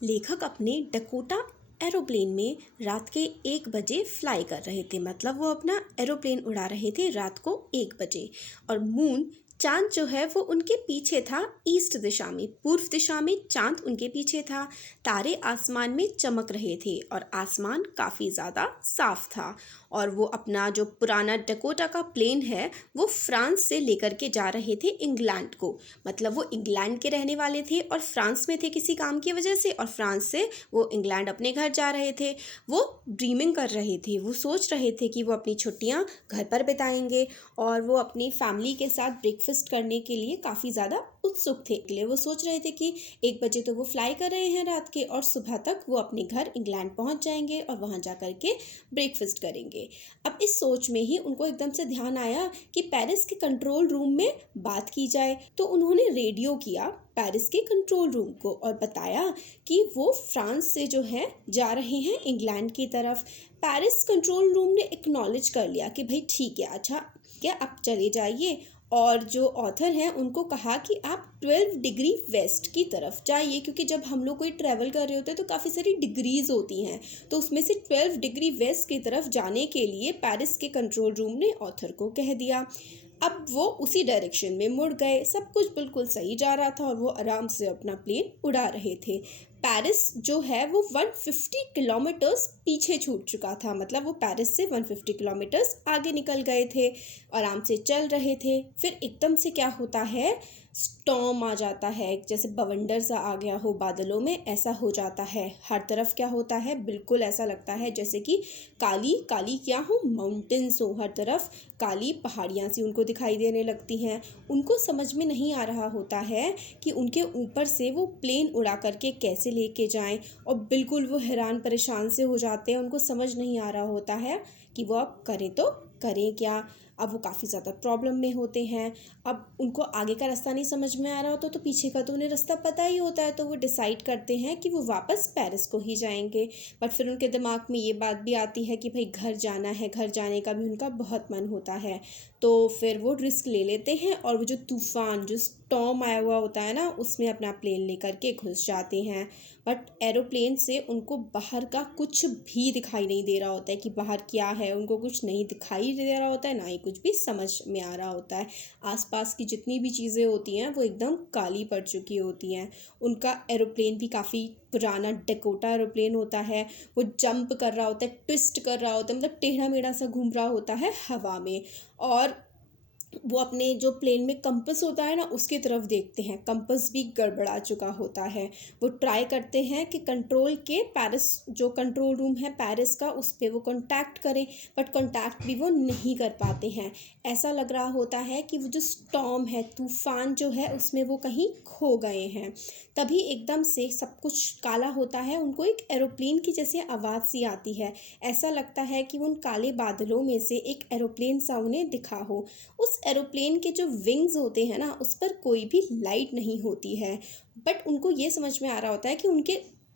लेखक अपने Dakota aeroplane में रात के 1 बजे फ्लाई कर रहे थे। मतलब वो अपना एरोप्लेन उड़ा रहे थे रात को 1 बजे। और मून चांद जो है वो उनके पीछे था, ईस्ट दिशा में, पूर्व दिशा में चांद उनके पीछे था। तारे आसमान में चमक रहे थे और आसमान काफ़ी ज़्यादा साफ था। और वो अपना जो पुराना डकोटा का प्लेन है वो फ्रांस से लेकर के जा रहे थे इंग्लैंड को। मतलब वो इंग्लैंड के रहने वाले थे और फ्रांस में थे किसी काम की वजह से, और फ्रांस से वो इंग्लैंड अपने घर जा रहे थे। वो ड्रीमिंग कर रहे थे, वो सोच रहे थे कि वो अपनी छुट्टियां घर पर बिताएंगे और वो अपनी फैमिली के साथ ब्रेकफास्ट करने के लिए काफ़ी ज़्यादा उत्सुक थे। इसलिए वो सोच रहे थे कि 1 बजे तो वो फ्लाई कर रहे हैं रात के, और सुबह तक वो अपने घर इंग्लैंड पहुंच जाएंगे और वहां जा कर के ब्रेकफास्ट करेंगे। अब इस सोच में ही उनको एकदम से ध्यान आया कि पेरिस के कंट्रोल रूम में बात की जाए। तो उन्होंने रेडियो किया पेरिस के कंट्रोल रूम को और बताया कि वो फ्रांस से जो है जा रहे हैं इंग्लैंड की तरफ। पेरिस कंट्रोल रूम ने एक्नॉलेज कर लिया कि भाई ठीक है, अच्छा क्या आप चले जाइए। और जो ऑथर हैं उनको कहा कि आप 12 डिग्री वेस्ट की तरफ जाइए, क्योंकि जब हम लोग कोई ट्रैवल कर रहे होते हैं तो काफ़ी सारी डिग्रीज होती हैं। तो उसमें से 12 डिग्री वेस्ट की तरफ जाने के लिए पेरिस के कंट्रोल रूम ने ऑथर को कह दिया। अब वो उसी डायरेक्शन में मुड़ गए। सब कुछ बिल्कुल सही जा रहा था और वो आराम से अपना प्लेन उड़ा रहे थे। पेरिस जो है वो 150 किलोमीटर्स पीछे छूट चुका था। मतलब वो पेरिस से 150 किलोमीटर्स आगे निकल गए थे, आराम से चल रहे थे। फिर एकदम से क्या होता है, स्टॉर्म आ जाता है, जैसे बवंडर सा आ गया हो बादलों में, ऐसा हो जाता है। हर तरफ क्या होता है, बिल्कुल ऐसा लगता है जैसे कि काली काली क्या हो, माउंटेन्स हो। हर तरफ काली पहाड़ियाँ सी उनको दिखाई देने लगती हैं। उनको समझ में नहीं आ रहा होता है कि उनके ऊपर से वो प्लेन उड़ा करके कैसे लेके जाएं, और बिल्कुल वो हैरान परेशान से हो जाते हैं। उनको समझ नहीं आ रहा होता है कि वो अब करें तो करें क्या। अब वो काफ़ी ज़्यादा प्रॉब्लम में होते हैं। अब उनको आगे का रास्ता नहीं समझ में आ रहा होता तो पीछे का तो उन्हें रास्ता पता ही होता है, तो वो डिसाइड करते हैं कि वो वापस पेरिस को ही जाएंगे। बट फिर उनके दिमाग में ये बात भी आती है कि भाई घर जाना है, घर जाने का भी उनका बहुत मन होता है। तो फिर वो रिस्क ले लेते हैं और वो जो तूफ़ान, जो स्टॉर्म आया हुआ होता है ना, उसमें अपना प्लेन लेकर के घुस जाते हैं। बट एरोप्लेन से उनको बाहर का कुछ भी दिखाई नहीं दे रहा होता है कि बाहर क्या है। उनको कुछ नहीं दिखाई दे रहा होता है, ना ही कुछ भी समझ में आ रहा होता है। आसपास की जितनी भी चीज़ें होती हैं वो एकदम काली पड़ चुकी होती हैं। उनका एरोप्लेन भी काफ़ी पुराना डकोटा एरोप्लेन होता है। वो जंप कर रहा होता है, ट्विस्ट कर रहा होता है, मतलब टेढ़ा मेढ़ा सा घूम रहा होता है हवा में। और वो अपने जो प्लेन में कंपस होता है ना, उसकी तरफ देखते हैं, कंपस भी गड़बड़ा चुका होता है। वो ट्राई करते हैं कि कंट्रोल के पेरिस जो कंट्रोल रूम है पेरिस का, उस पर वो कांटेक्ट करें, बट कांटेक्ट भी वो नहीं कर पाते हैं। ऐसा लग रहा होता है कि वो जो स्टॉर्म है, तूफान जो है, उसमें वो कहीं खो गए हैं। तभी एकदम से सब कुछ काला होता है। उनको एक एरोप्लेन की जैसे आवाज़ सी आती है। ऐसा लगता है कि उन काले बादलों में से एक एरोप्लेन सा उन्हें दिखा हो। उस एरोप्लेन के जो विंग्स होते हैं ना, उस पर कोई भी लाइट नहीं होती है। बट उनको ये समझ में आ रहा होता है कि उनके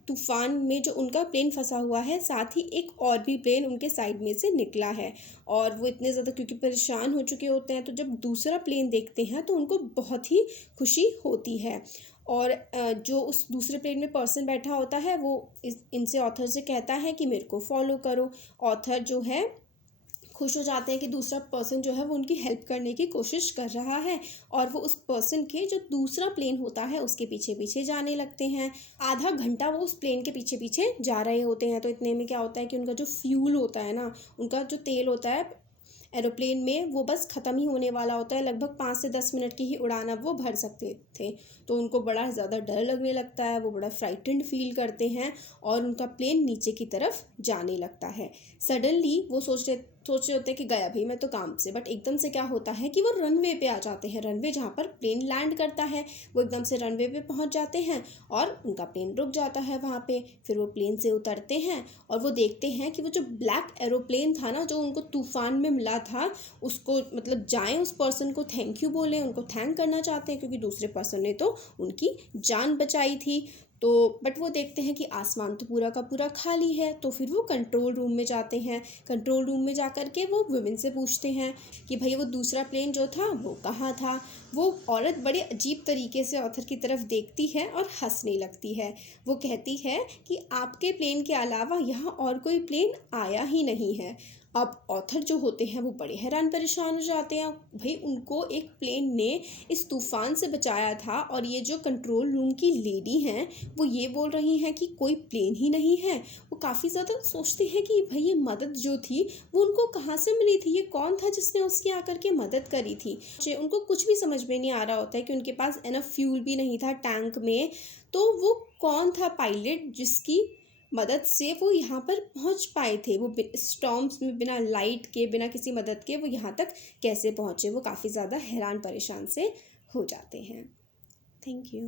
तूफान में जो उनका प्लेन फंसा हुआ है, साथ ही एक और भी प्लेन उनके साइड में से निकला है। और वो इतने ज़्यादा क्योंकि परेशान हो चुके होते हैं, तो जब दूसरा प्लेन देखते हैं तो उनको बहुत ही खुशी होती है। और जो उस दूसरे प्लेन में पर्सन बैठा होता है वो इनसे ऑथर से कहता है कि मेरे को फॉलो करो। ऑथर जो है खुश हो जाते हैं कि दूसरा पर्सन जो है वो उनकी हेल्प करने की कोशिश कर रहा है, और वो उस पर्सन के जो दूसरा प्लेन होता है उसके पीछे पीछे जाने लगते हैं। आधा घंटा वो उस प्लेन के पीछे पीछे जा रहे होते हैं। तो इतने में क्या होता है कि उनका जो फ्यूल होता है ना, उनका जो तेल होता है एरोप्लेन में, वो बस ख़त्म ही होने वाला होता है। लगभग 5 से 10 मिनट की ही उड़ान अब वो भर सकते थे। तो उनको बड़ा ज़्यादा डर लगने लगता है, वो बड़ा फ्राइटेंड फील करते हैं और उनका प्लेन नीचे की तरफ जाने लगता है। सडनली वो सोच रहे होते हैं कि गया भाई मैं तो काम से। बट एकदम से क्या होता है कि वो रनवे पे आ जाते हैं। रनवे जहाँ पर प्लेन लैंड करता है, वो एकदम से रनवे पे पहुँच जाते हैं और उनका प्लेन रुक जाता है वहाँ पे। फिर वो प्लेन से उतरते हैं और वो देखते हैं कि वो जो ब्लैक एरोप्लेन था ना, जो उनको तूफान में मिला था, उसको मतलब जाएं उस पर्सन को थैंक यू बोलें, उनको थैंक करना चाहते हैं क्योंकि दूसरे पर्सन ने तो उनकी जान बचाई थी। तो बट वो देखते हैं कि आसमान तो पूरा का पूरा खाली है, तो फिर वो कंट्रोल रूम में जाते हैं। कंट्रोल रूम में जा कर के वो वुमेन से पूछते हैं कि भाई वो दूसरा प्लेन जो था वो कहाँ था। वो औरत बड़े अजीब तरीके से ऑथर की तरफ देखती है और हंसने लगती है। वो कहती है कि आपके प्लेन के अलावा यहाँ और कोई प्लेन आया ही नहीं है। अब ऑथर जो होते हैं वो बड़े हैरान परेशान हो जाते हैं। भाई उनको एक प्लेन ने इस तूफान से बचाया था, और ये जो कंट्रोल रूम की लेडी हैं वो ये बोल रही हैं कि कोई प्लेन ही नहीं है। वो काफ़ी ज़्यादा सोचते हैं कि भाई ये मदद जो थी वो उनको कहाँ से मिली थी, ये कौन था जिसने उसकी आकर के मदद करी थी। उनको कुछ भी समझ में नहीं आ रहा होता है कि उनके पास इनफ फ्यूल भी नहीं था टैंक में। तो वो कौन था पायलट जिसकी मदद से वो यहाँ पर पहुँच पाए थे। वो स्टॉर्म्स में बिना लाइट के, बिना किसी मदद के वो यहाँ तक कैसे पहुँचे। वो काफ़ी ज़्यादा हैरान परेशान से हो जाते हैं। Thank you.